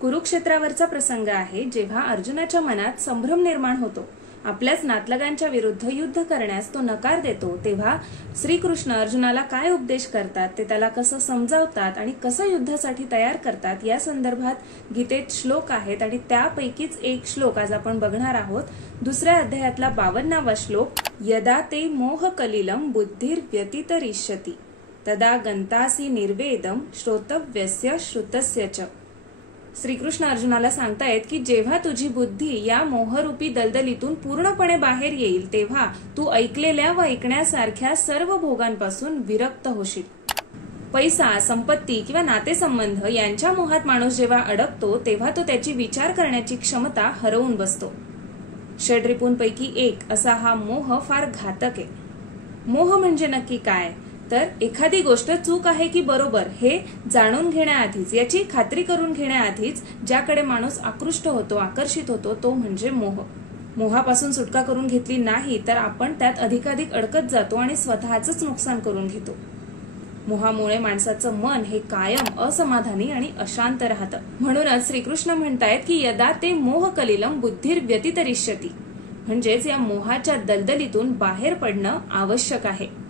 कुरुक्षेत्रावरचा प्रसंग आहे, जेव्हा अर्जुनाच्या मनात संभ्रम निर्माण होतो. आपल्याच नातलगांच्या विरुद्ध युद्ध करण्यास तो नकार देतो. तेव्हा श्रीकृष्ण अर्जुनाला काय उपदेश करतात, ते त्याला कसं समजावतात आणि कसं युद्धासाठी तयार करतात, या संदर्भात गीतेत श्लोक आहेत आणि त्यापैकीच एक श्लोक आज आपण बघणार आहोत. दुसऱ्या अध्यायातला 52वा श्लोक. यदा ते मोह कलिलम बुद्धिर्व्यतितरिष्यति तदा गंतासी निर्वेदम श्रोतव्यस्य श्रुतस्य च. श्रीकृष्ण अर्जुनाला सांगतायत की जेव्हा तुझी बुद्धी या मोहरूपी दलदलीतून पूर्णपणे बाहेर येईल, तेव्हा तू ऐकलेल्या व ऐकण्यासारख्या सर्व भोगांपासून विरक्त होशील. पैसा, संपत्ती किंवा नातेसंबंध यांच्या मोहात माणूस जेव्हा अडकतो, तेव्हा तो त्याची विचार करण्याची क्षमता हरवून बसतो. षड्रिपूंपैकी एक असा हा मोह फार घातक आहे. मोह म्हणजे नक्की काय? तर एखादी गोष्ट चूक आहे की बरोबर हे जाणून घेण्याआधीच, याची खात्री करून घेण्याआधीच ज्याकडे माणूस आकृष्ट होतो, आकर्षित होतो, तो म्हणजे मोह. मोहापासून सुटका करून घेतली नाही तर आपण त्यात अधिकाधिक अडकत जातो आणि स्वतःच नुकसान करून घेतो. मोहामुळे माणसाचं मन हे कायम असमाधानी आणि अशांत राहतं. म्हणूनच श्रीकृष्ण म्हणतायत की यदा ते मोह कलिलम बुद्धिर्व्यतितरिष्यति, म्हणजेच या मोहाच्या दलदलीतून बाहेर पडणं आवश्यक आहे.